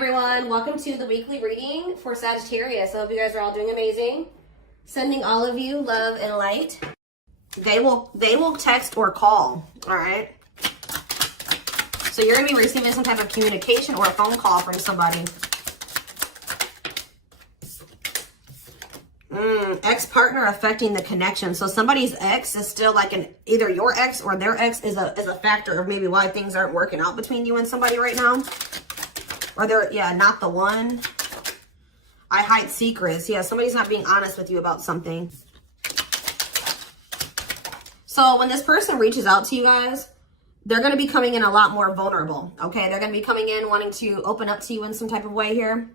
everyone, welcome to the weekly reading for Sagittarius. I hope you guys are all doing amazing. Sending all of you love and light. They will text or call, all right? So you're gonna be receiving some type of communication or a phone call from somebody. Ex-partner affecting the connection. So somebody's ex is still like either your ex or their ex is a factor of maybe why things aren't working out between you and somebody right now. Or they're, not the one. I hide secrets. Yeah, somebody's not being honest with you about something. So when this person reaches out to you guys, they're going to be coming in a lot more vulnerable, okay? They're going to be coming in wanting to open up to you in some type of way here.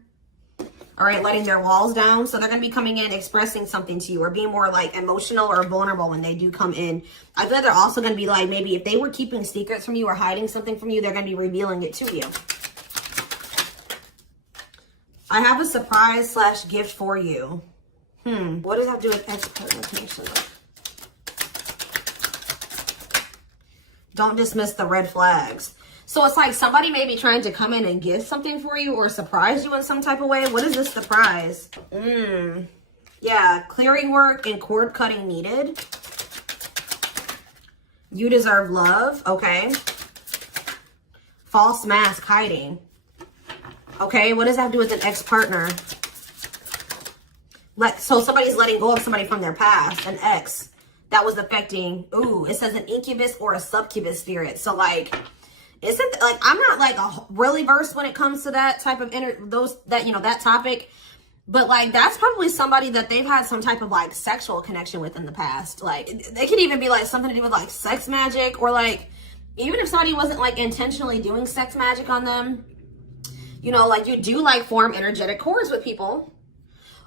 All right, letting their walls down. So they're going to be coming in expressing something to you or being more like emotional or vulnerable when they do come in. I feel like they're also going to be like, maybe if they were keeping secrets from you or hiding something from you, they're going to be revealing it to you. I have a surprise / gift for you. What does that have to do with ex-partner connection? Don't dismiss the red flags. So it's like somebody may be trying to come in and give something for you or surprise you in some type of way. What is this surprise? Yeah, clearing work and cord cutting needed. You deserve love, okay. False mask hiding. Okay, what does that have to do with an ex-partner? So somebody's letting go of somebody from their past, an ex that was affecting, it says an incubus or a succubus spirit. So like, isn't like, I'm not like really versed when it comes to that type of that topic, but like that's probably somebody that they've had some type of like sexual connection with in the past. Like they could even be like something to do with like sex magic, or like even if somebody wasn't like intentionally doing sex magic on them, like you do like form energetic cords with people.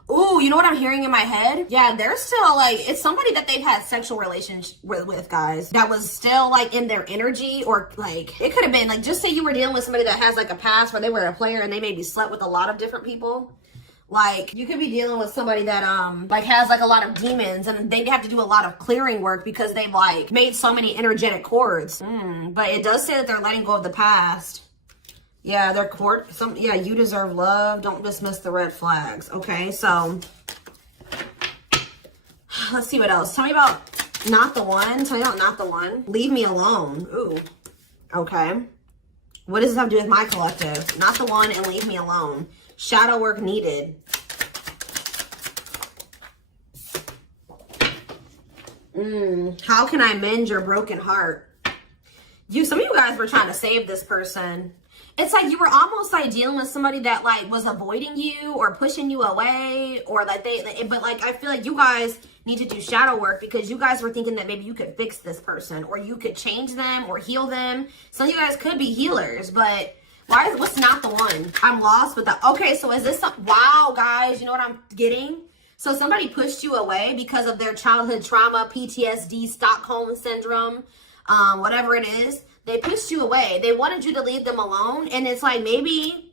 Ooh, you know what I'm hearing in my head? Yeah, they're still like, it's somebody that they've had sexual relations with, guys, that was still like in their energy, or like, it could have been like, just say you were dealing with somebody that has like a past where they were a player and they maybe slept with a lot of different people. Like you could be dealing with somebody that like has like a lot of demons, and they have to do a lot of clearing work because they've like made so many energetic cords. But it does say that they're letting go of the past. Yeah, they're you deserve love. Don't dismiss the red flags. Okay, so let's see what else. Tell me about not the one. Tell me about not the one. Leave me alone. Ooh, okay. What does this have to do with my collective? Not the one and leave me alone. Shadow work needed. How can I mend your broken heart? Some of you guys were trying to save this person. It's like you were almost like dealing with somebody that like was avoiding you or pushing you away, or like but like I feel like you guys need to do shadow work because you guys were thinking that maybe you could fix this person or you could change them or heal them. Some of you guys could be healers, but what's not the one? I'm lost with that. Okay, so is this wow, guys, you know what I'm getting? So somebody pushed you away because of their childhood trauma, PTSD, Stockholm syndrome, whatever it is. They pushed you away. They wanted you to leave them alone. And it's like, maybe,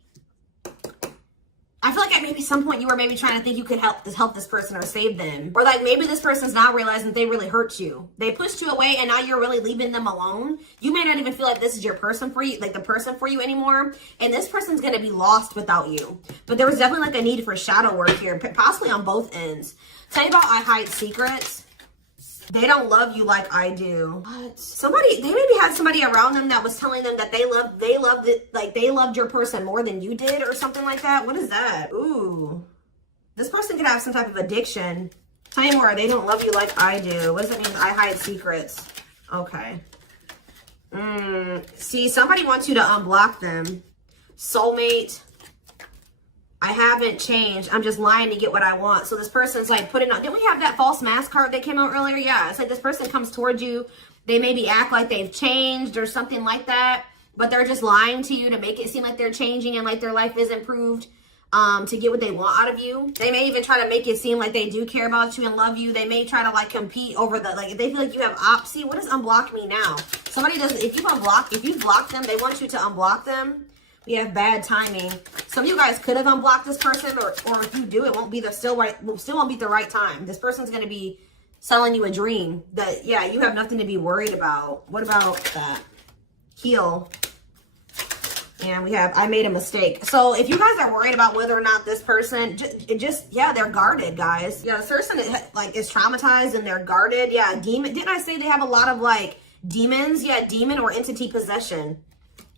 I feel like at maybe some point you were maybe trying to think you could help this person or save them. Or like maybe this person's now realizing that they really hurt you. They pushed you away and now you're really leaving them alone. You may not even feel like this is your person for you, like the person for you anymore. And this person's going to be lost without you. But there was definitely like a need for shadow work here, possibly on both ends. Tell you about I hide secrets. They don't love you like I do. What? They maybe had somebody around them that was telling them that they loved your person more than you did or something like that. What is that? Ooh. This person could have some type of addiction. Tell me more. They don't love you like I do. What does it mean? I hide secrets. Okay. See, somebody wants you to unblock them. Soulmate. I haven't changed. I'm just lying to get what I want. So this person's like putting on, didn't we have that false mask card that came out earlier? Yeah, it's like this person comes towards you. They maybe act like they've changed or something like that, but they're just lying to you to make it seem like they're changing and like their life is improved to get what they want out of you. They may even try to make it seem like they do care about you and love you. They may try to like compete over if they feel like you have opposite. What does unblock me now? Somebody doesn't, if you block them, they want you to unblock them. We have bad timing. Some of you guys could have unblocked this person, or if you do, it won't be still won't be the right time. This person's going to be selling you a dream that, yeah, you have nothing to be worried about. What about that? Heal. And we have, I made a mistake. So if you guys are worried about whether or not this person, yeah, they're guarded, guys. Yeah, this person like is traumatized and they're guarded. Yeah, demon. Didn't I say they have a lot of like demons? Yeah, demon or entity possession.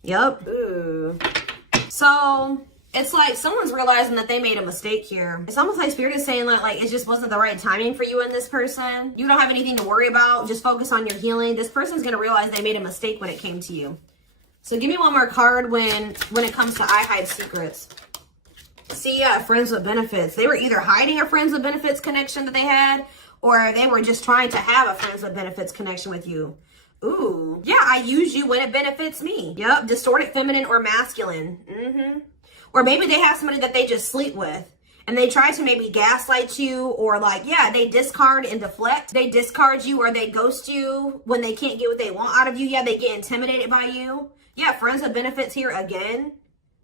Yep. Ooh. So it's like someone's realizing that they made a mistake here. It's almost like Spirit is saying that like it just wasn't the right timing for you and this person. You don't have anything to worry about. Just focus on your healing. This person's going to realize they made a mistake when it came to you. So give me one more card when it comes to I hide secrets. See, yeah, friends with benefits. They were either hiding a friends with benefits connection that they had, or they were just trying to have a friends with benefits connection with you. Ooh, yeah, I use you when it benefits me. Yep, distorted feminine or masculine. Or maybe they have somebody that they just sleep with. And they try to maybe gaslight you, or like, yeah, they discard and deflect. They discard you or they ghost you when they can't get what they want out of you. Yeah, they get intimidated by you. Yeah, friends with benefits here again.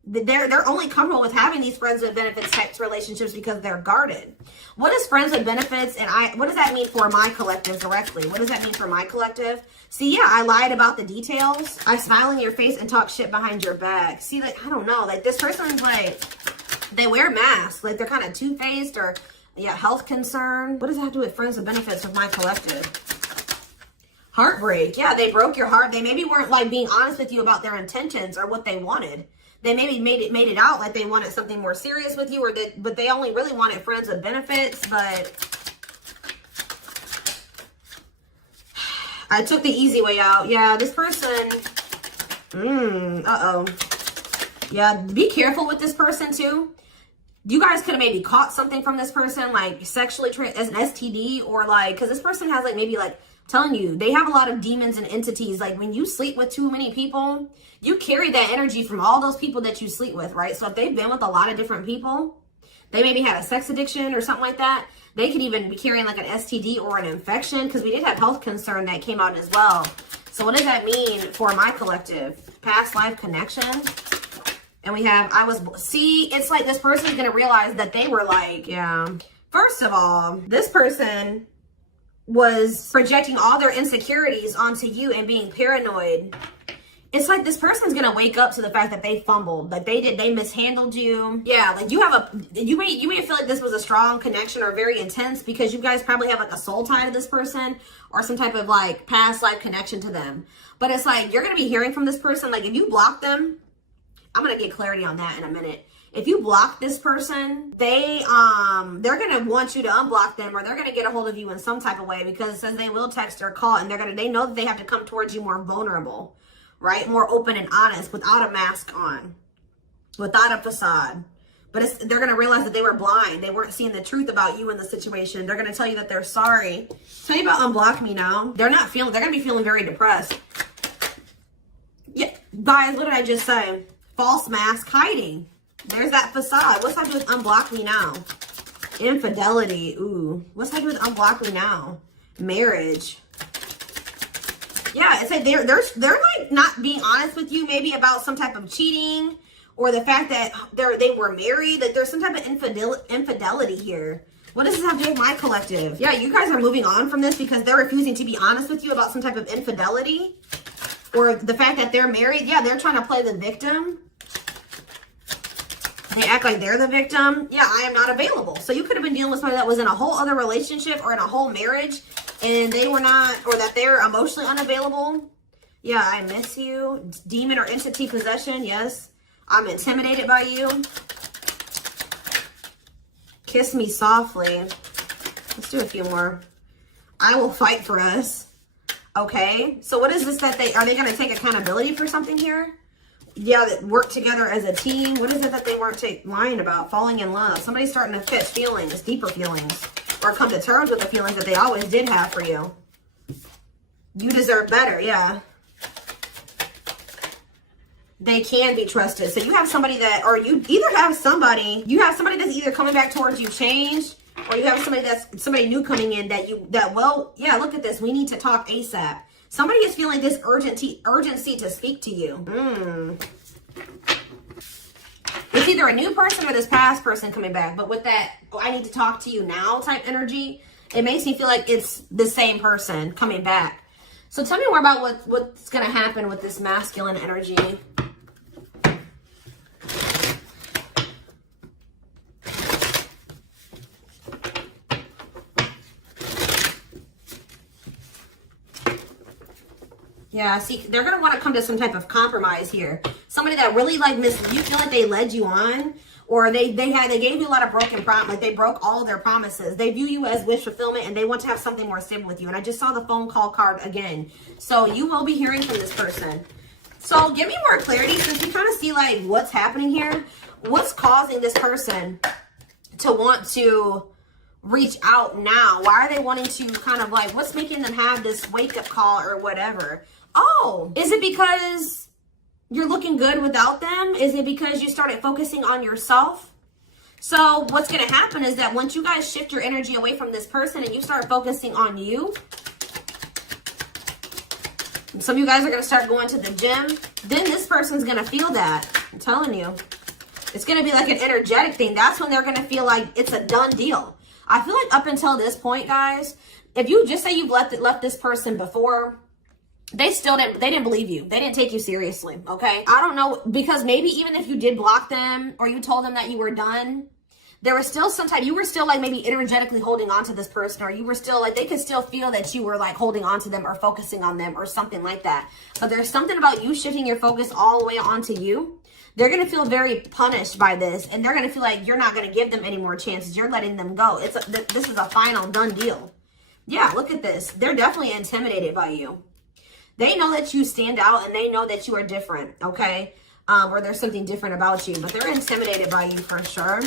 They're only comfortable with having these friends with benefits types relationships because they're guarded. What is friends with benefits, and what does that mean for my collective directly? What does that mean for my collective? See, yeah, I lied about the details. I smile in your face and talk shit behind your back. See, like, I don't know, like this person's like, they wear masks, like they're kind of two-faced, or yeah, health concern. What does that have to do with friends with benefits with my collective? Heartbreak. Yeah, they broke your heart. They maybe weren't like being honest with you about their intentions or what they wanted. They maybe made it out like they wanted something more serious with you, or but they only really wanted friends with benefits. But I took the easy way out. Yeah, this person. Yeah, be careful with this person too. You guys could have maybe caught something from this person, like sexually as an STD, or like, because this person has like maybe like, telling you, they have a lot of demons and entities. Like when you sleep with too many people, you carry that energy from all those people that you sleep with, right? So if they've been with a lot of different people, they maybe had a sex addiction or something like that. They could even be carrying like an STD or an infection, because we did have health concern that came out as well. So what does that mean for my collective? Past life connection. And we have, see, it's like this person's going to realize that they were like, yeah. First of all, this person was projecting all their insecurities onto you and being paranoid. It's like this person's gonna wake up to the fact that they fumbled, like they mishandled you. Yeah, like you may feel like this was a strong connection or very intense because you guys probably have like a soul tie to this person or some type of like past life connection to them. But it's like you're gonna be hearing from this person. Like if you block them, I'm gonna get clarity on that in a minute. If you block this person, they're gonna want you to unblock them, or they're gonna get a hold of you in some type of way, because it says they will text or call, and they know that they have to come towards you more vulnerable, right? More open and honest, without a mask on, without a facade. But they're gonna realize that they were blind. They weren't seeing the truth about you in the situation. They're gonna tell you that they're sorry. Tell you about unblock me now. They're gonna be feeling very depressed. Yeah, guys, what did I just say? False mask hiding. There's that facade. What's that do with unblock me now? Infidelity. Ooh. What's that do with unblock me now? Marriage. Yeah, it's like they're like not being honest with you, maybe about some type of cheating, or the fact that they were married. Like there's some type of infidelity here. What does this have to do with my collective? Yeah, you guys are moving on from this because they're refusing to be honest with you about some type of infidelity, or the fact that they're married. Yeah, they're trying to play the victim. They act like they're the victim. Yeah, I am not available. So you could have been dealing with somebody that was in a whole other relationship or in a whole marriage, and they were not, or that they're emotionally unavailable. Yeah, I miss you. Demon or entity possession. Yes. I'm intimidated by you. Kiss me softly. Let's do a few more. I will fight for us. Okay. So what is this that are they going to take accountability for something here? Yeah, that work together as a team. What is it that they weren't lying about? Falling in love. Somebody's starting to catch feelings, deeper feelings, or come to terms with the feelings that they always did have for you. You deserve better. Yeah. They can be trusted. So you have somebody that, or you have somebody that's either coming back towards you changed, or you have somebody new coming in well, yeah, look at this. We need to talk ASAP. Somebody is feeling this urgency to speak to you. It's either a new person or this past person coming back. But with that, I need to talk to you now type energy, it makes me feel like it's the same person coming back. So tell me more about what's going to happen with this masculine energy. Yeah, see, they're going to want to come to some type of compromise here. Somebody that really like you feel like they led you on, or they gave you a lot of broken promise, like they broke all of their promises. They view you as wish fulfillment and they want to have something more stable with you. And I just saw the phone call card again. So you will be hearing from this person. So give me more clarity, since you kind of see like what's happening here. What's causing this person to want to reach out now? Why are they wanting to kind of like, what's making them have this wake up call or whatever? Oh, is it because you're looking good without them? Is it because you started focusing on yourself? So what's going to happen is that once you guys shift your energy away from this person and you start focusing on you, some of you guys are going to start going to the gym. Then this person's going to feel that. I'm telling you. It's going to be like an energetic thing. That's when they're going to feel like it's a done deal. I feel like up until this point, guys, if you just say you've left this person before, they didn't believe you. They didn't take you seriously, okay? I don't know, because maybe even if you did block them or you told them that you were done, there was still you were still like maybe energetically holding on to this person, or you were still like, they could still feel that you were like holding on to them or focusing on them or something like that. But there's something about you shifting your focus all the way onto you. They're going to feel very punished by this, and they're going to feel like you're not going to give them any more chances. You're letting them go. This is a final done deal. Yeah, look at this. They're definitely intimidated by you. They know that you stand out and they know that you are different, okay? Or there's something different about you, but they're intimidated by you for sure.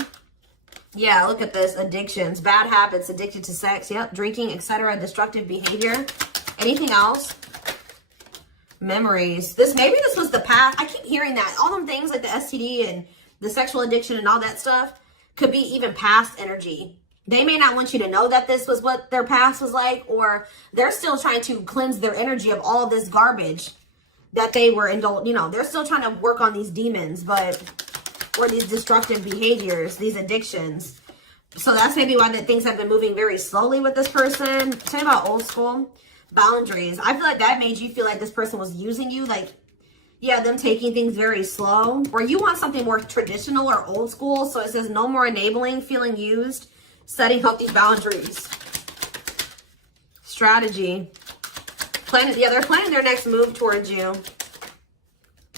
Yeah, look at this. Addictions, bad habits, addicted to sex, yep, drinking, etc., destructive behavior. Anything else? Memories. Maybe this was the past. I keep hearing that. All them things like the STD and the sexual addiction and all that stuff could be even past energy. They may not want you to know that this was what their past was like, or they're still trying to cleanse their energy of all of this garbage that they were indulged. You know, they're still trying to work on these demons, or these destructive behaviors, these addictions. So that's maybe why things have been moving very slowly with this person. Tell me about old school boundaries. I feel like that made you feel like this person was using you, like, yeah, them taking things very slow. Or you want something more traditional or old school. So it says no more enabling, feeling used, setting healthy boundaries. Strategy. They're planning their next move towards you.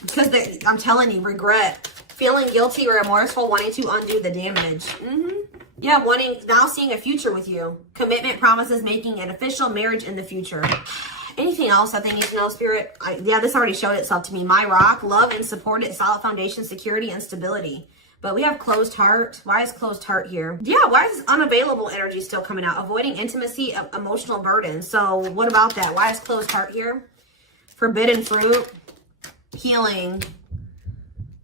Because I'm telling you, regret. Feeling guilty or remorseful, wanting to undo the damage. Yeah, now seeing a future with you. Commitment, promises, making an official marriage in the future. Anything else I think you need to know, Spirit? Yeah, this already showed itself to me. My rock, love and support it, solid foundation, security, and stability. But we have closed heart. Why is closed heart here? Yeah, why is unavailable energy still coming out? Avoiding intimacy, emotional burden. So what about that? Why is closed heart here? Forbidden fruit, healing.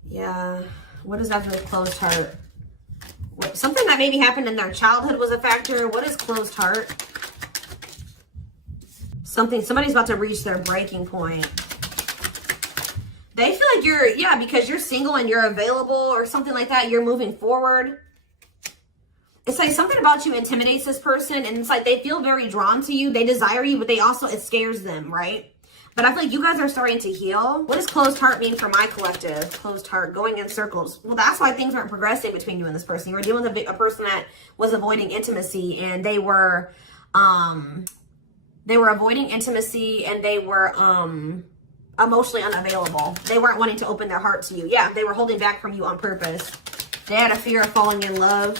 Yeah, what does that do with closed heart? Something that maybe happened in their childhood was a factor. What is closed heart? Somebody's about to reach their breaking point. They feel like because you're single and you're available or something like that, you're moving forward. It's like something about you intimidates this person, and it's like they feel very drawn to you. They desire you, but it scares them, right? But I feel like you guys are starting to heal. What does closed heart mean for my collective? Closed heart, going in circles. Well, that's why things aren't progressing between you and this person. You were dealing with a person that was avoiding intimacy, and they were avoiding intimacy, and they were emotionally unavailable. They weren't wanting to open their heart to you. Yeah, they were holding back from you on purpose. They had a fear of falling in love.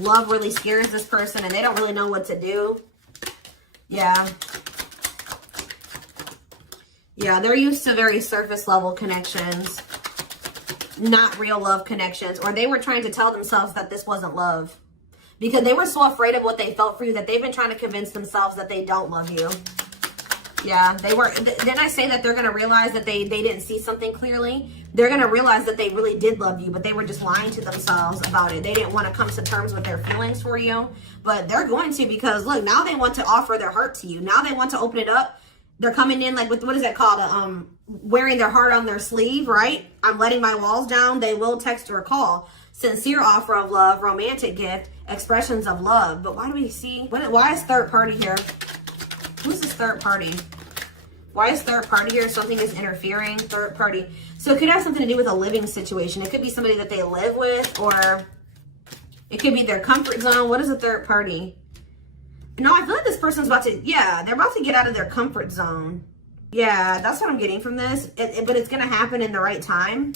Love really scares this person, and they don't really know what to do. Yeah. Yeah, they're used to very surface level connections, not real love connections. Or they were trying to tell themselves that this wasn't love because they were so afraid of what they felt for you that they've been trying to convince themselves that they don't love you. Yeah, they were. Then I say that they're going to realize that they didn't see something clearly. They're going to realize that they really did love you, but they were just lying to themselves about it. They didn't want to come to terms with their feelings for you, but they're going to, because look, now they want to offer their heart to you. Now they want to open it up. They're coming in like with, what is that called? Wearing their heart on their sleeve, right? I'm letting my walls down. They will text or call. Sincere offer of love, romantic gift, expressions of love. But why do we see, why is third party here? Who's this third party? Why is third party here? Something is interfering, third party. So it could have something to do with a living situation. It could be somebody that they live with, or it could be their comfort zone. What is a third party? No, I feel like this person's about to, they're about to get out of their comfort zone. Yeah, that's what I'm getting from this. But it's going to happen in the right time.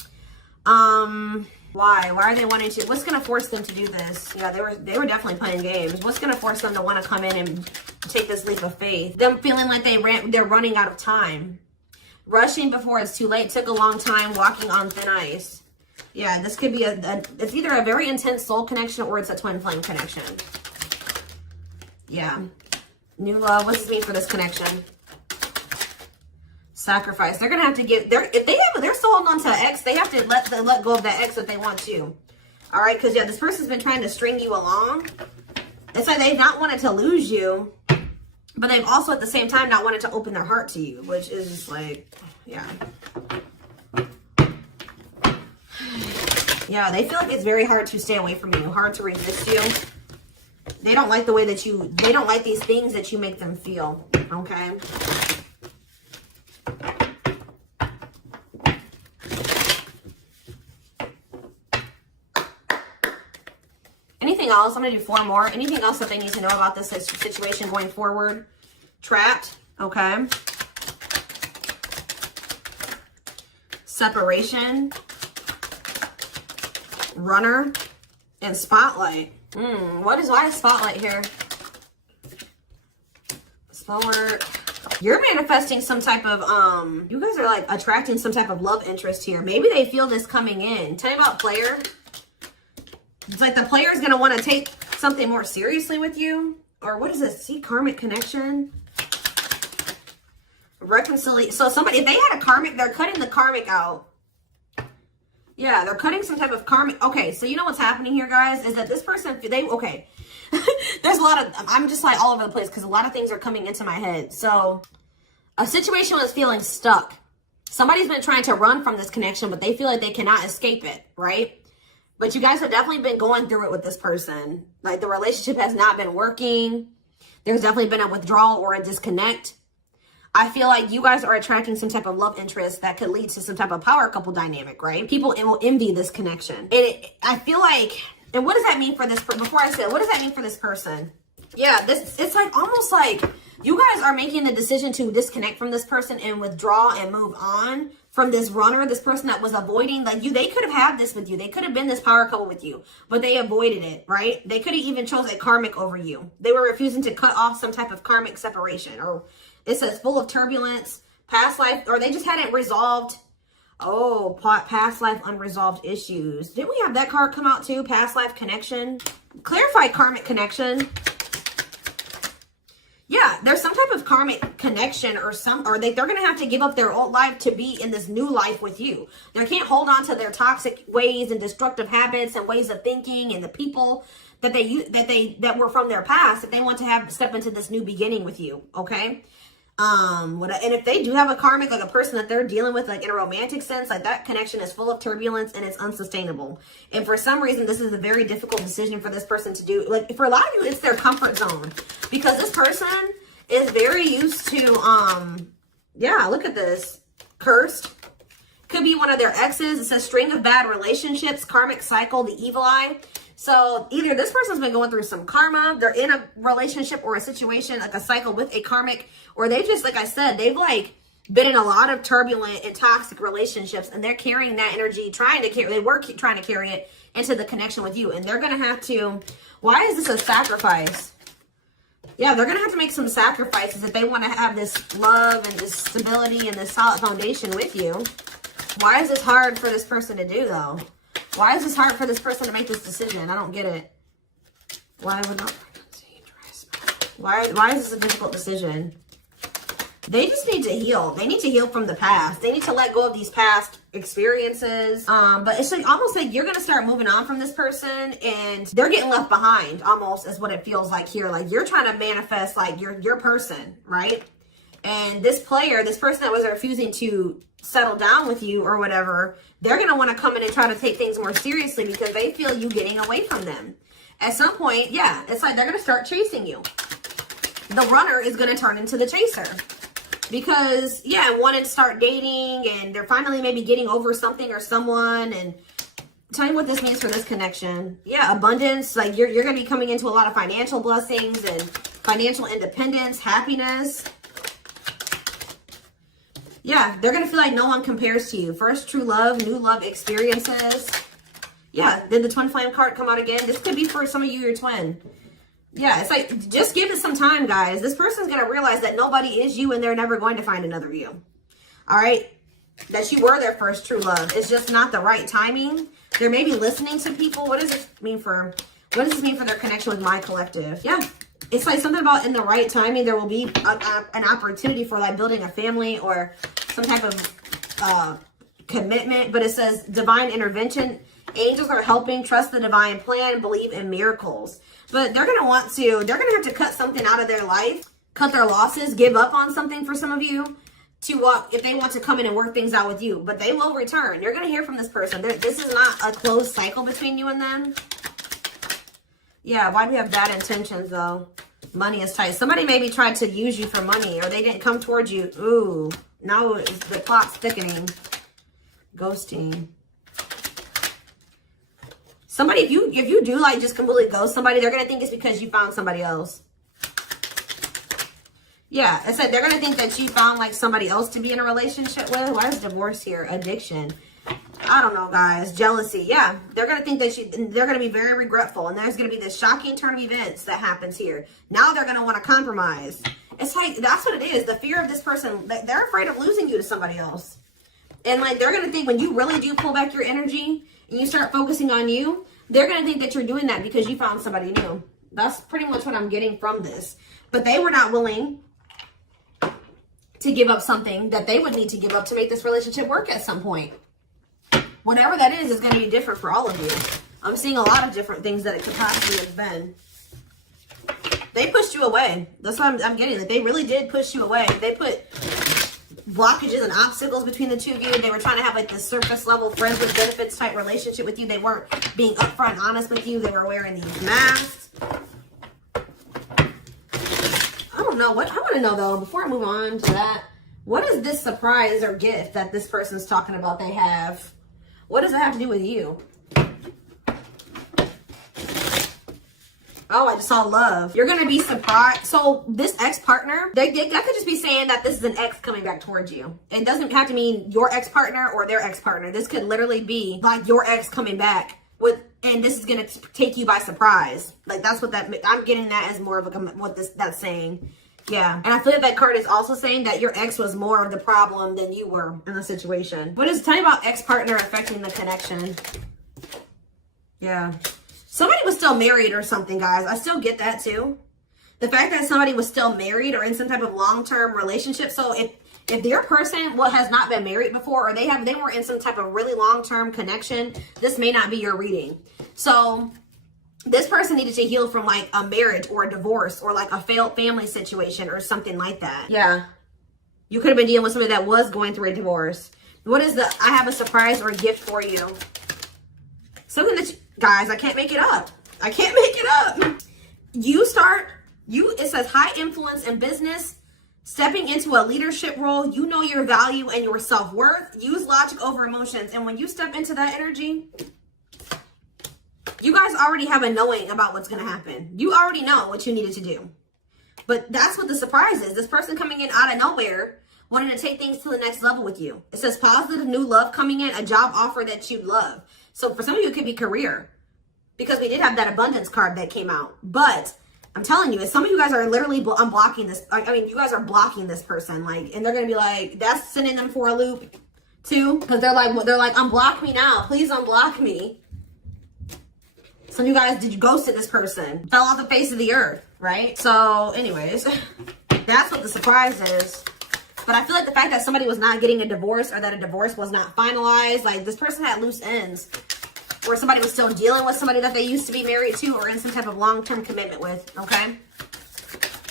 Why are they wanting to? What's going to force them to do this? Yeah, they were definitely playing games. What's going to force them to want to come in and take this leap of faith? Them feeling like they're running out of time. Rushing before it's too late. Took a long time. Walking on thin ice. Yeah, this could be it's either a very intense soul connection or it's a twin flame connection. Yeah. New love. What's this mean for this connection? Sacrifice. They're gonna have to give. If they're still holding on to an ex, they have to let go of that ex if they want to. All right, because yeah, this person's been trying to string you along. It's like they've not wanted to lose you, but they've also at the same time not wanted to open their heart to you, which is just like, yeah. Yeah, they feel like it's very hard to stay away from you, hard to resist you. They don't like the way that they don't like these things that you make them feel, okay? Anything else? I'm going to do 4 more. Anything else that they need to know about this situation going forward? Trapped, okay? Separation. Runner. And spotlight. Why is spotlight here? Slow work. You're manifesting some type of, you guys are like attracting some type of love interest here. Maybe they feel this coming in. Tell me about player. It's like the player is going to want to take something more seriously with you. Or what is this? See, karmic connection. Reconciliation. So somebody, if they had a karmic, they're cutting the karmic out. Yeah, they're cutting some type of karmic. Okay, so you know what's happening here, guys, is that this person, okay. There's a lot of, I'm just like all over the place because a lot of things are coming into my head. So a situation was feeling stuck. Somebody's been trying to run from this connection, but they feel like they cannot escape it, right? But you guys have definitely been going through it with this person. Like the relationship has not been working. There's definitely been a withdrawal or a disconnect. I feel like you guys are attracting some type of love interest that could lead to some type of power couple dynamic, right? People will envy this connection. And I feel like, and what does that mean for this, before I say it, what does that mean for this person? Yeah, it's like almost like you guys are making the decision to disconnect from this person and withdraw and move on from this runner, this person that was avoiding, like they could have had this with you. They could have been this power couple with you, but they avoided it, right? They could have even chose a karmic over you. They were refusing to cut off some type of karmic separation, or it says full of turbulence, past life, or they just hadn't resolved. Oh, past life unresolved issues. Didn't we have that card come out too? Past life connection. Clarify karmic connection. Yeah, there's some type of karmic connection or they're going to have to give up their old life to be in this new life with you. They can't hold on to their toxic ways and destructive habits and ways of thinking and the people that were from their past if they want to step into this new beginning with you, okay? And if they do have a karmic, like a person that they're dealing with, like in a romantic sense, like that connection is full of turbulence and it's unsustainable. And for some reason, this is a very difficult decision for this person to do. Like for a lot of you, it's their comfort zone because this person is very used to, yeah, look at this. Cursed. Could be one of their exes. It says string of bad relationships, karmic cycle, the evil eye. So either this person's been going through some karma, they're in a relationship or a situation, like a cycle with a karmic, or they just, like I said, they've like been in a lot of turbulent and toxic relationships and they're carrying that energy, trying to carry it into the connection with you. And they're going to have to, why is this a sacrifice? Yeah, they're going to have to make some sacrifices if they want to have this love and this stability and this solid foundation with you. Why is this hard for this person to do though? Why is this hard for this person to make this decision? I don't get it. Why would not pregnancy, why is this a difficult decision? They just need to heal. They need to heal from the past. They need to let go of these past experiences. But it's like almost like you're going to start moving on from this person and they're getting left behind almost is what it feels like here. Like you're trying to manifest like your person, right? And this player, this person that was refusing to settle down with you or whatever, they're going to want to come in and try to take things more seriously because they feel you getting away from them. At some point, yeah, it's like they're going to start chasing you. The runner is going to turn into the chaser. Because, yeah, wanted to start dating and they're finally maybe getting over something or someone. And tell me what this means for this connection. Yeah, abundance. Like you're going to be coming into a lot of financial blessings and financial independence, happiness. Yeah, they're going to feel like no one compares to you. First true love, new love experiences. Yeah, did the twin flame card come out again? This could be for some of you, your twin. Yeah, it's like, just give it some time, guys. This person's going to realize that nobody is you and they're never going to find another you. All right? That you were their first true love. It's just not the right timing. They're maybe listening to people. What does this mean for their connection with my collective? Yeah. It's like something about in the right timing, there will be an opportunity for like building a family or some type of commitment. But it says divine intervention. Angels are helping, trust the divine plan, believe in miracles. But they're going to have to cut something out of their life, cut their losses, give up on something for some of you if they want to come in and work things out with you. But they will return. You're going to hear from this person. This is not a closed cycle between you and them. Yeah, why do we have bad intentions, though? Money is tight. Somebody maybe tried to use you for money, or they didn't come towards you. Ooh, now the plot's thickening. Ghosting. Somebody, if you do like just completely ghost somebody, they're going to think it's because you found somebody else. Yeah, I said they're going to think that you found like somebody else to be in a relationship with. Why is divorce here? Addiction. I don't know, guys. Jealousy. Yeah, they're going to think that they're going to be very regretful. And there's going to be this shocking turn of events that happens here. Now they're going to want to compromise. It's like, that's what it is. The fear of this person, they're afraid of losing you to somebody else. And like, they're going to think when you really do pull back your energy and you start focusing on you, they're going to think that you're doing that because you found somebody new. That's pretty much what I'm getting from this. But they were not willing to give up something that they would need to give up to make this relationship work at some point. Whatever that is going to be different for all of you. I'm seeing a lot of different things that it could possibly have been. They pushed you away. That's what I'm getting. That they really did push you away. They put blockages and obstacles between the two of you. They were trying to have like this surface level friends with benefits type relationship with you. They weren't being upfront and honest with you. They were wearing these masks. I don't know. I want to know though, before I move on to that, what is this surprise or gift that this person's talking about they have? What does it have to do with you? Oh, I just saw love. You're going to be surprised. So this ex-partner, that could just be saying that this is an ex coming back towards you. It doesn't have to mean your ex-partner or their ex-partner. This could literally be like your ex coming back and this is going to take you by surprise. Like that's what I'm getting that as more of that's saying. Yeah. And I feel like that card is also saying that your ex was more of the problem than you were in the situation. What is telling about ex-partner affecting the connection? Yeah. Somebody was still married or something, guys. I still get that too. The fact that somebody was still married or in some type of long-term relationship. So if their person has not been married before, or they were in some type of really long-term connection, this may not be your reading. So this person needed to heal from like a marriage or a divorce or like a failed family situation or something like that. Yeah. You could have been dealing with somebody that was going through a divorce. What is I have a surprise or a gift for you. Something that guys, I can't make it up. I can't make it up. It says high influence in business, stepping into a leadership role. You know your value and your self-worth. Use logic over emotions. And when you step into that energy, you guys already have a knowing about what's going to happen. You already know what you needed to do. But that's what the surprise is. This person coming in out of nowhere, wanting to take things to the next level with you. It says positive new love coming in, a job offer that you love. So for some of you, it could be career. Because we did have that abundance card that came out. But I'm telling you, some of you guys are literally unblocking this. I mean, you guys are blocking this person. Like, and they're going to be like, that's sending them for a loop too. Because they're like, unblock me now. Please unblock me. Some of you guys, did you ghosted this person? Fell off the face of the earth, right? So anyways, that's what the surprise is. But I feel like the fact that somebody was not getting a divorce or that a divorce was not finalized, like this person had loose ends. Or somebody was still dealing with somebody that they used to be married to or in some type of long-term commitment with, okay?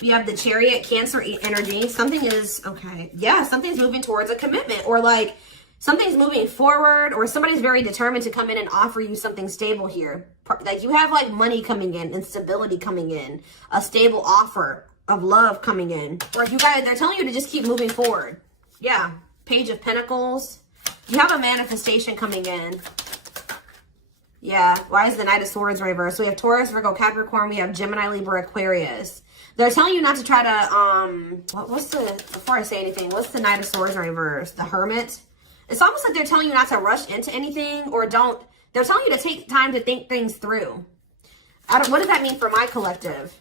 You have the Chariot, Cancer energy. Something is, okay, yeah, something's moving towards a commitment or like something's moving forward or somebody's very determined to come in and offer you something stable here. Like you have like money coming in and stability coming in, a stable offer of love coming in. Or if you guys, they're telling you to just keep moving forward. Yeah, Page of Pentacles. You have a manifestation coming in. Yeah, why is the Knight of Swords reversed? So we have Taurus, Virgo, Capricorn. We have Gemini, Libra, Aquarius. They're telling you not to try to, before I say anything, what's the Knight of Swords reversed? The Hermit. It's almost like they're telling you not to rush into anything, or they're telling you to take time to think things through. What does that mean for my collective?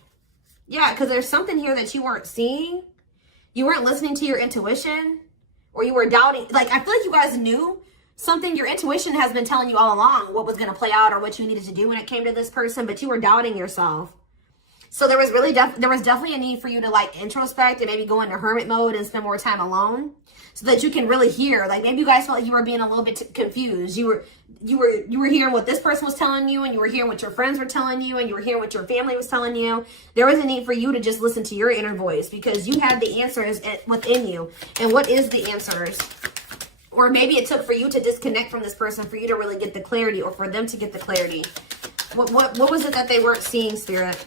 Yeah, because there's something here that you weren't seeing. You weren't listening to your intuition, or you were doubting. Like, I feel like you guys knew something. Your intuition has been telling you all along what was going to play out or what you needed to do when it came to this person, but you were doubting yourself. So there was really there was definitely a need for you to like introspect and maybe go into hermit mode and spend more time alone so that you can really hear. Like, maybe you guys felt like you were being a little bit confused. You were hearing what this person was telling you, and you were hearing what your friends were telling you, and you were hearing what your family was telling you. There was a need for you to just listen to your inner voice, because you had the answers within you. And what is the answers? Or maybe it took for you to disconnect from this person for you to really get the clarity, or for them to get the clarity. What was it that they weren't seeing, Spirit?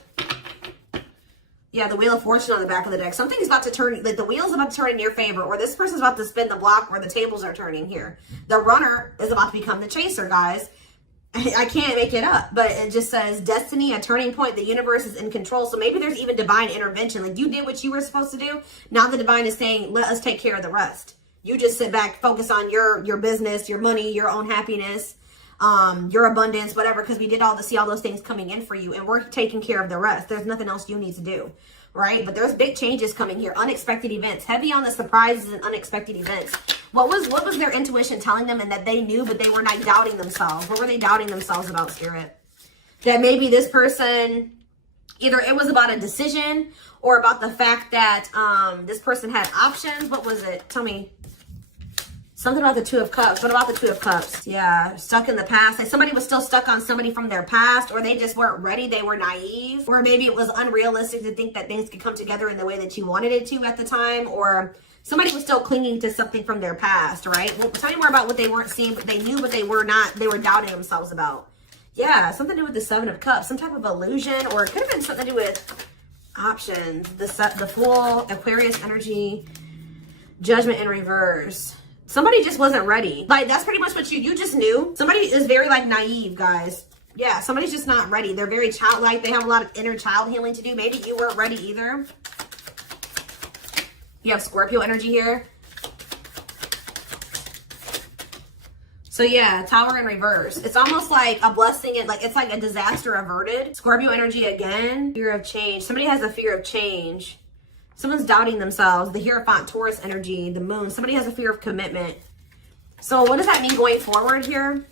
Yeah, the Wheel of Fortune on the back of the deck. Something's about to turn, like the wheel's about to turn in your favor, or this person's about to spin the block where the tables are turning here. The runner is about to become the chaser, guys. I can't make it up, but it just says destiny, a turning point. The universe is in control. So maybe there's even divine intervention. Like, you did what you were supposed to do. Now the divine is saying, let us take care of the rest. You just sit back, focus on your business, your money, your own happiness, your abundance, whatever, because we did see all those things coming in for you, and we're taking care of the rest. There's nothing else you need to do, right? But there's big changes coming here, unexpected events, heavy on the surprises and unexpected events. What was their intuition telling them, and that they knew, but they were not doubting themselves? What were they doubting themselves about, Spirit? That maybe this person, either it was about a decision or about the fact that this person had options. What was it? Tell me. Something about the Two of Cups. What about the Two of Cups? Yeah, stuck in the past. Like, somebody was still stuck on somebody from their past, or they just weren't ready. They were naive. Or maybe it was unrealistic to think that things could come together in the way that you wanted it to at the time. Or somebody was still clinging to something from their past, right? Well, tell me more about what they weren't seeing, but they knew, but they were not. They were doubting themselves about. Yeah, something to do with the Seven of Cups. Some type of illusion, or it could have been something to do with options. The Fool, Aquarius energy, Judgment in reverse. Somebody just wasn't ready. Like, that's pretty much what you just knew. Somebody is very, like, naive, guys. Yeah, somebody's just not ready. They're very childlike. They have a lot of inner child healing to do. Maybe you weren't ready either. You have Scorpio energy here. So, yeah, Tower in reverse. It's almost like a blessing, and like it's like a disaster averted. Scorpio energy again. Fear of change. Somebody has a fear of change. Someone's doubting themselves. The Hierophant, Taurus energy, the moon. Somebody has a fear of commitment. So what does that mean going forward here?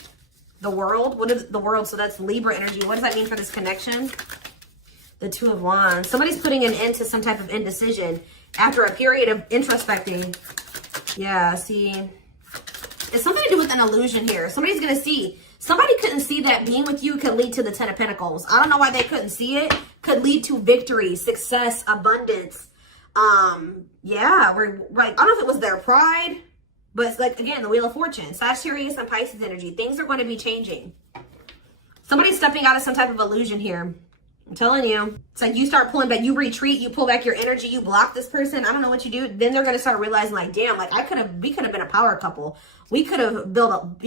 The world. What is the world? So that's Libra energy. What does that mean for this connection? The Two of Wands. Somebody's putting an end to some type of indecision after a period of introspecting. Yeah, see. It's something to do with an illusion here. Somebody's going to see. Somebody couldn't see that being with you could lead to the Ten of Pentacles. I don't know why they couldn't see it. Could lead to victory, success, abundance. Yeah, we're like, I don't know if it was their pride, but it's like, again, the Wheel of Fortune, Sagittarius and Pisces energy. Things are going to be changing. Somebody's stepping out of some type of illusion here. I'm telling you. It's like you start pulling back, you retreat, you pull back your energy, you block this person. I don't know what you do. Then they're going to start realizing, like, damn, like we could have been a power couple. We could have built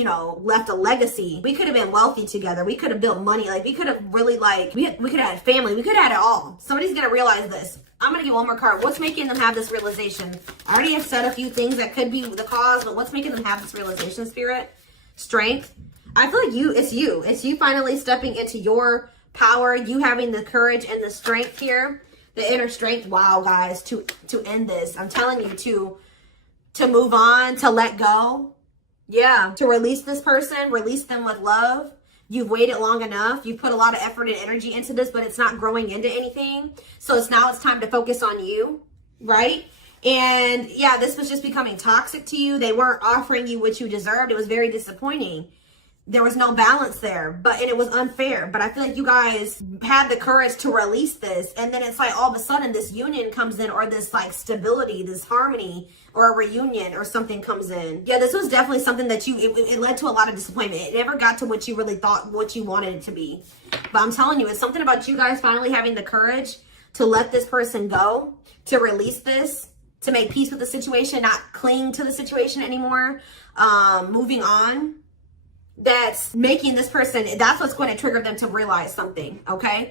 left a legacy. We could have been wealthy together. We could have built money. Like, we could have really, like, we could have had family. We could have had it all. Somebody's going to realize this. I'm going to get one more card. What's making them have this realization? I already have said a few things that could be the cause, but what's making them have this realization, Spirit? Strength. I feel like it's you. It's you finally stepping into your power. You having the courage and the strength here. The inner strength. Wow, guys, to end this. I'm telling you, to move on, to let go. Yeah, to release this person, release them with love. You've waited long enough. You put a lot of effort and energy into this, but it's not growing into anything. So it's time to focus on you, right? And yeah, this was just becoming toxic to you. They weren't offering you what you deserved. It was very disappointing. There was no balance there, and it was unfair. But I feel like you guys had the courage to release this. And then it's like all of a sudden this union comes in, or this like stability, this harmony, or a reunion or something comes in. Yeah, this was definitely something that it led to a lot of disappointment. It never got to what you really thought, what you wanted it to be. But I'm telling you, it's something about you guys finally having the courage to let this person go, to release this, to make peace with the situation, not cling to the situation anymore, moving on. that's making this person, that's what's going to trigger them to realize something, okay?